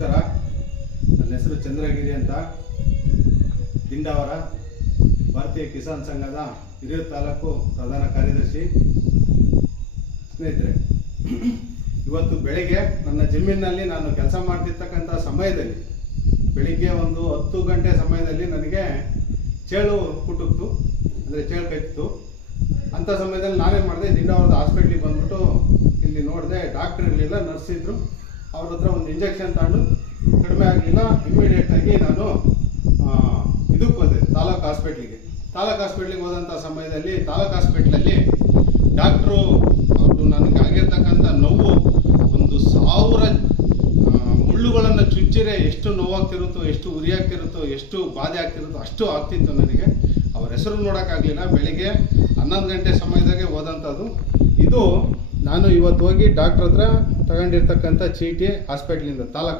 ನಮಸ್ಕಾರ. ನನ್ನ ಹೆಸರು ಚಂದ್ರಗಿರಿ ಅಂತ, ದಿಂಡಾವರ ಭಾರತೀಯ ಕಿಸಾನ್ ಸಂಘದ ಹಿರಿಯೂರು ತಾಲೂಕು ಪ್ರಧಾನ ಕಾರ್ಯದರ್ಶಿ. ಸ್ನೇಹಿತರೆ, ಇವತ್ತು ಬೆಳಿಗ್ಗೆ ನನ್ನ ಜಮೀನಿನಲ್ಲಿ ನಾನು ಕೆಲಸ ಮಾಡ್ತಿರ್ತಕ್ಕಂಥ ಸಮಯದಲ್ಲಿ ಬೆಳಿಗ್ಗೆ ಒಂದು 10 ಗಂಟೆ ಸಮಯದಲ್ಲಿ ನನಗೆ ಚೇಳು ಕುಟುಕ್ತು, ಅಂದರೆ ಚೇಳು ಕಚ್ಚಿತು. ಅಂಥ ಸಮಯದಲ್ಲಿ ನಾನೇನು ಮಾಡಿದೆ, ದಿಂಡಾವರದ ಹಾಸ್ಪಿಟ್ಲಿಗೆ ಬಂದ್ಬಿಟ್ಟು ಇಲ್ಲಿ ನೋಡಿದೆ, ಡಾಕ್ಟ್ರ್ ಇರಲಿಲ್ಲ, ನರ್ಸ್ ಇದ್ದರು. ಅವ್ರ ಹತ್ರ ಒಂದು ಇಂಜೆಕ್ಷನ್ ತಗೊಂಡು ಕಡಿಮೆ ಆಗಲಿಲ್ಲ. ಇಮ್ಮಿಡಿಯೇಟಾಗಿ ನಾನು ಇದಕ್ಕೆ ಹೋದೆ, ತಾಲೂಕು ಹಾಸ್ಪಿಟ್ಲಿಗೆ ಹೋದಂಥ ಸಮಯದಲ್ಲಿ ತಾಲೂಕು ಹಾಸ್ಪಿಟ್ಲಲ್ಲಿ ಡಾಕ್ಟ್ರು ಅವರು ನನಗೆ ಆಗಿರ್ತಕ್ಕಂಥ ನೋವು 1000 ಮುಳ್ಳುಗಳನ್ನು ಚುಚ್ಚಿರೆ ಎಷ್ಟು ನೋವಾಗ್ತಿರುತ್ತೋ, ಎಷ್ಟು ಉರಿ ಆಗ್ತಿರುತ್ತೋ, ಎಷ್ಟು ಬಾಧೆ ಆಗ್ತಿರುತ್ತೋ ಅಷ್ಟು ಆಗ್ತಿತ್ತು ನನಗೆ. ಅವ್ರ ಹೆಸರು ನೋಡೋಕ್ಕಾಗಲಿಲ್ಲ. ಬೆಳಿಗ್ಗೆ 11 ಗಂಟೆ ಸಮಯದಾಗೆ ಹೋದಂಥದ್ದು ಇದು. ನಾನು ಇವತ್ತು ಹೋಗಿ ಡಾಕ್ಟ್ರ್ ಹತ್ರ ತಗೊಂಡಿರ್ತಕ್ಕಂಥ ಚೀಟಿ ಹಾಸ್ಪಿಟ್ಲಿಂದ ತಾಲೂಕು